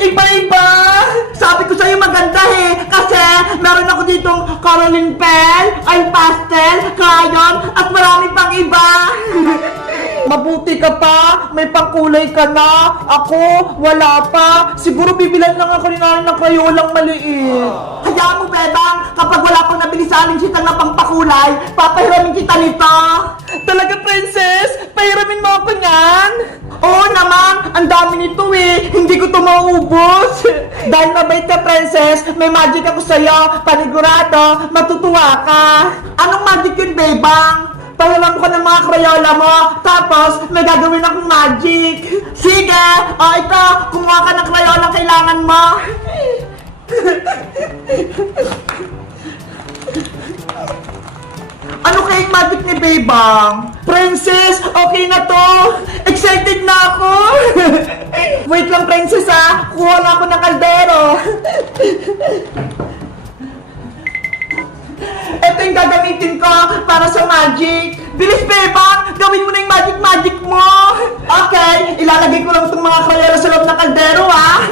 Iba-iba! Sabi ko sa'yo maganda eh. Kasi meron ako ditong Caroline Pen, ay pastel, crayon, at marami pang iba. Mabuti ka pa, may pangkulay ka na. Ako, wala pa. Siguro bibilan lang ako ni nanay ng krayolang maliit. Hayaan mo, Bebang, kapag wala pang nabili sa aling sitang na pangpakulay, papahiramin kita nito. Talaga, Princess? Pahiramin mo ako niyan? Oo naman, ang dami nito eh. Hindi ko to maubos. Dahil mabait ka, Princess, may magic ako sa'yo. Panigurado, matutuwa ka. Anong magic yun, Bebang? Pahiram ko ng mga krayola mo, tapos may gagawin akong magic. Sige! O ito, kumuha ka ng krayola kailangan mo. Magic ni Bebang? Princess, okay na to! Excited na ako! Wait lang, Princess ha! Kuha na ako ng kaldero! Ito yung gagamitin ko para sa magic. Bilis, Bebang! Gawin mo na yung magic-magic mo! Okay, ilalagay ko lang itong mga krayola sa loob ng kaldero, ha?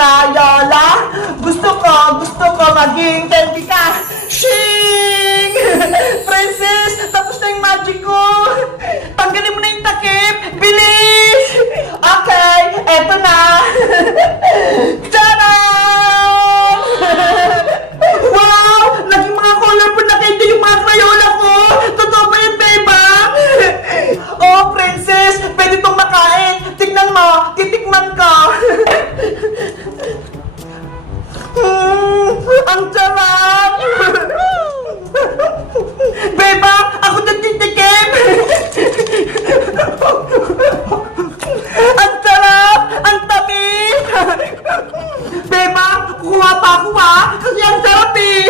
Magic, Crayola. Gusto ko, gusto ko maging candy ka. Shing! Eh!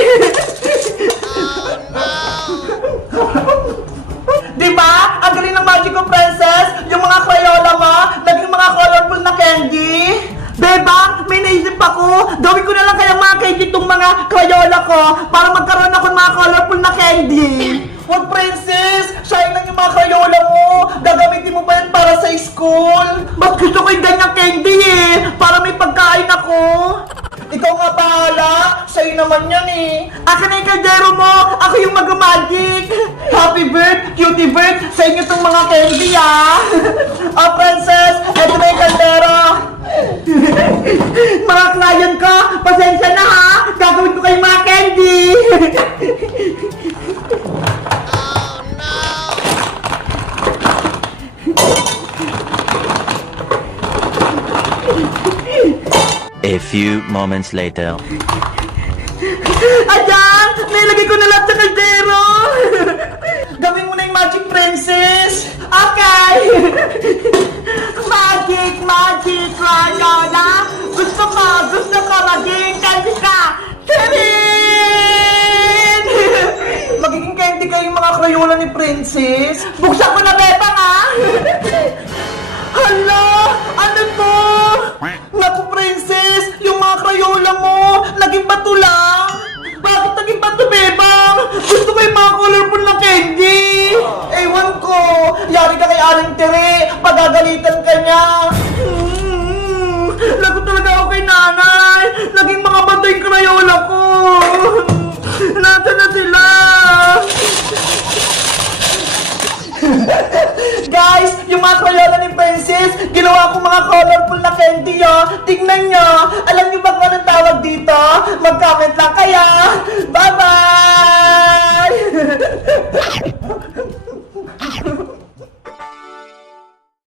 Di ba? Ang galing ng Magic ko, Princess! Yung mga Crayola mo, naging mga colorful na candy! Bebang, may naisip ako! Gawin ko na lang kaya mga candy itong mga Crayola ko para magkaroon ako ng mga colorful na candy! Ikaw nga bahala! Sa'yo naman yan eh! Akin na yung kaldero mo! Ako yung mag-magic! Happy bird! Cutie bird! Sa inyo itong mga candy ah! Oh, princess! Ito na yung kaldero! mga client ko! Pasensya na ha! Gagawin ko kayong mga candy! A few moments later. Ayan! Nilagay ko na lahat sa kaldero! Gawin mo na yung magic princess! Okay! magic! Magic! Lola! Gusto ko! Gusto ko maging talaga ako kay nanay! Naging mga bato yung krayola ko! Nasaan na sila? Guys, yung mga krayola ni Princess, ginawa ko mga colorful na candy, oh. Tingnan nyo. Alam nyo ba kung anong tawag dito? Mag-comment lang